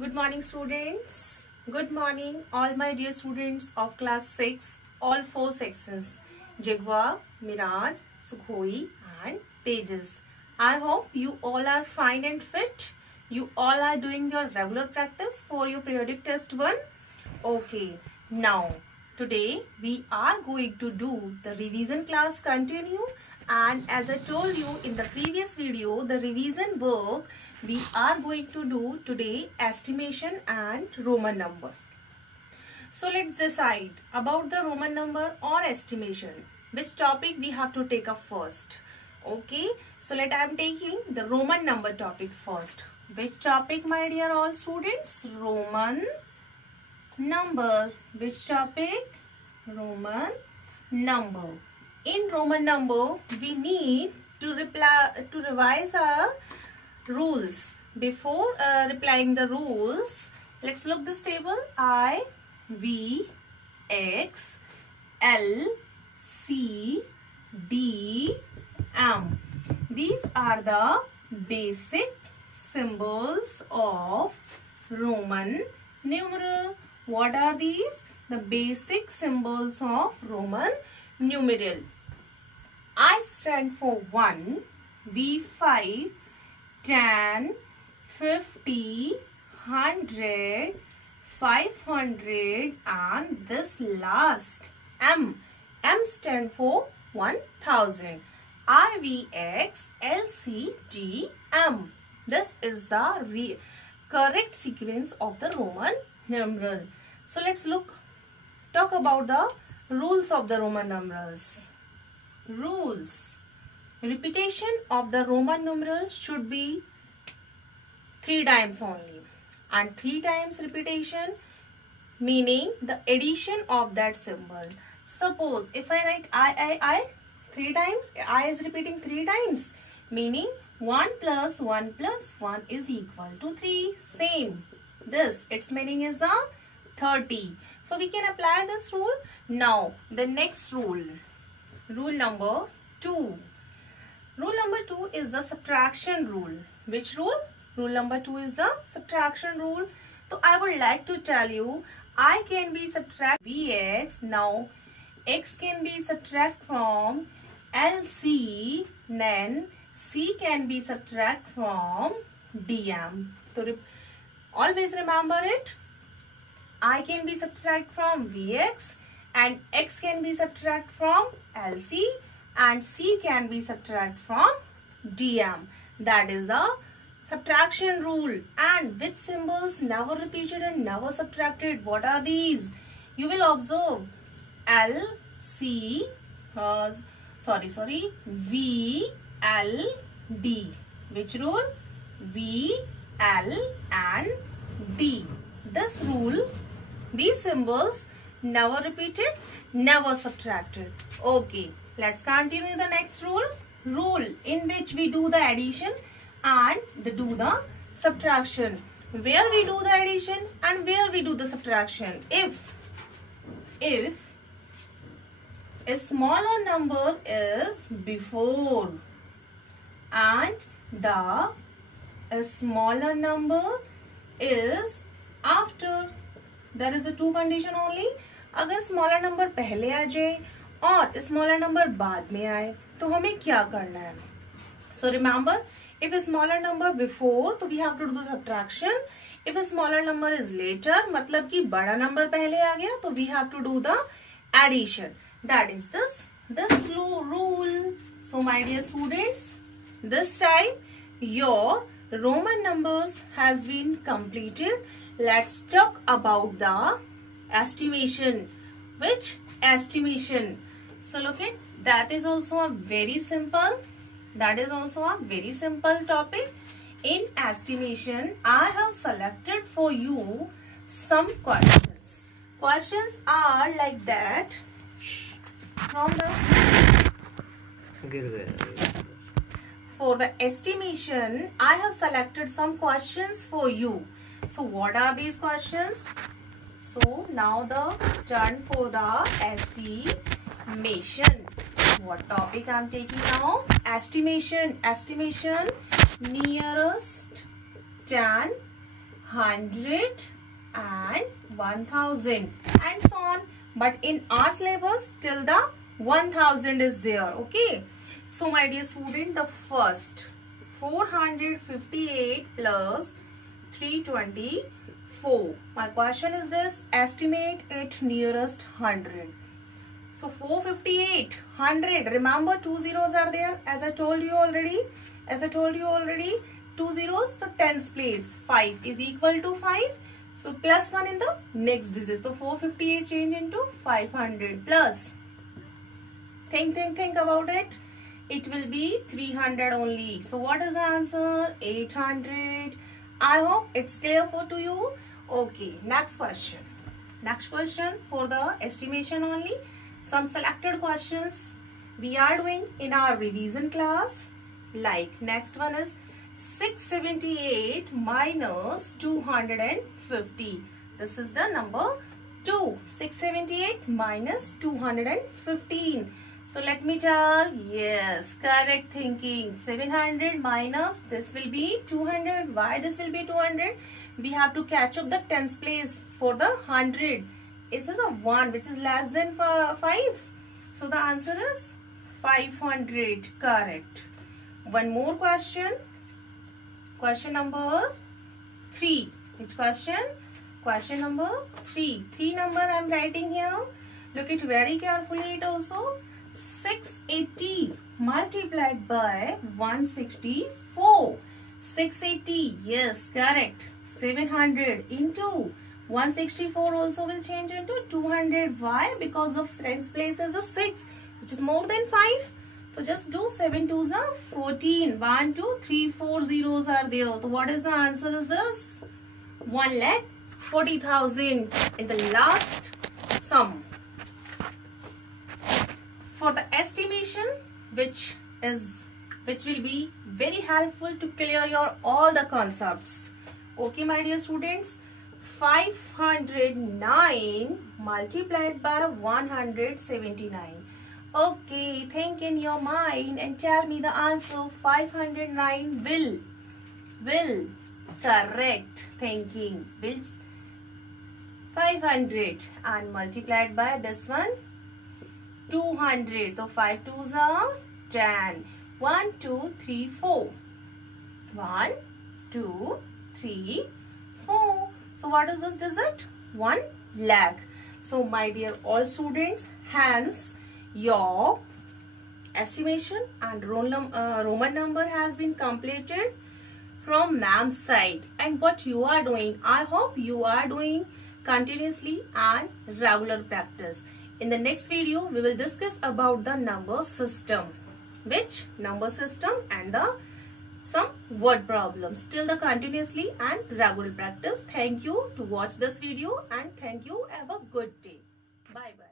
Good morning, students. Good morning, all my dear students of class 6, all 4 sections, Jigwa, Miraj, Sukhoi and Tejas. I hope you all are fine and fit. You all are doing your regular practice for your periodic test 1. Okay, now today we are going to do the revision class continue, and as I told you in the previous video, the revision work we are going to do today estimation and Roman numbers. So let's decide about the Roman number or estimation. Which topic we have to take up first? Okay, so I am taking the Roman number topic first. Which topic, my dear all students? Roman number. Which topic? Roman number. In Roman number, we need to revise our rules. Before replying the rules, let's look this table. I, V, X, L, C, D, M. These are the basic symbols of Roman numeral. What are these? The basic symbols of Roman numeral. I stand for 1, V 5, 10, 50, 100, 500 and this last M. M stand for 1000. I, V, X, L, C, D, M. This is the correct sequence of the Roman numeral. So let's talk about the rules of the Roman numerals. Rules. Repetition of the Roman numeral should be 3 times only, and 3 times repetition meaning the addition of that symbol. Suppose if I write I 3 times, I is repeating 3 times, meaning 1 plus 1 plus 1 is equal to 3. Same. This, its meaning is the 30. So we can apply this rule. Now the next rule. Rule number 2. Rule number 2 is the subtraction rule. Which rule? Rule number 2 is the subtraction rule. So I would like to tell you, I can be subtract Vx. Now x can be subtract from LC. Then C can be subtract from DM. So always remember it. I can be subtract from Vx and x can be subtract from LC and C can be subtract from DM. That is the subtraction rule. And which symbols never repeated and never subtracted? What are these? You will observe L, C, V, L, D. Which rule? V, L and D. This rule, these symbols never repeated, never subtracted. Okay, let's continue the next rule. Rule in which we do the addition and do the subtraction. Where we do the addition and where we do the subtraction. If a smaller number is before and a smaller number is after, there is a 2 condition only. अगर smaller number पहले आ जाए और smaller number बाद में आए तो हमें क्या करना है? So remember, if a smaller number before, तो we have to do the subtraction. If a smaller number is later, मतलब कि बड़ा नंबर पहले आ गया तो we have to do the addition. That is this rule. So my dear students, this time your Roman numbers has been completed. Let's talk about the estimation. Which estimation? So look at that is also a very simple. That is also a very simple topic. In estimation, I have selected for you some questions. Questions are like that. For the estimation, I have selected some questions for you. So what are these questions? So now the turn for the estimation. What topic I am taking now? Estimation. Nearest 10, 100 and 1000 and so on. But in our syllabus till the 1000 is there. Okay. So my dear student, the first 458 plus 324. My question is this: estimate it nearest 100. So 458, 100. Remember, 2 zeros are there. As I told you already. 2 zeros. The tens place. 5 is equal to 5. So plus 1 in the next digit. So 458 change into 500 plus. Think about it. It will be 300 only. So what is the answer? 800. I hope it's clear to you. Okay, next question. Next question for the estimation only. Some selected questions we are doing in our revision class. Like next one is 678 minus 250. This is the number 2. 678 minus 215. So let me tell, yes, correct thinking. 700 minus, this will be 200. Why this will be 200? We have to catch up the tens place for the 100. It is a 1 which is less than 5. So the answer is 500. Correct. One more question. Question number 3. Which question? Question number 3. 3 number I am writing here. Look it very carefully it also. 680 multiplied by 164. 680. Yes, correct. 700 into 164 also will change into 200. Why? Because of tens place is a 6, which is more than 5. So just do 7 2s are 14. 1, 2, 3, 4 zeros are there. So what is the answer is this? 1,40,000 in the last sum. For the estimation, which will be very helpful to clear your all the concepts. Okay, my dear students. 509 multiplied by 179. Okay, think in your mind and tell me the answer. 509 will correct thinking. Will 500 and multiplied by this one 200. So 5 2s are 10. 1 2 3 4. 1 2 3 4. So what is this digit? 1 lakh. So my dear all students, hence your estimation and Roman number has been completed from ma'am's side. And what you are doing, I hope you are doing continuously and regular practice. In the next video, we will discuss about the number system. Which number system and some word problems. Till the continuously and regular practice. Thank you to watch this video and thank you. Have a good day. Bye bye.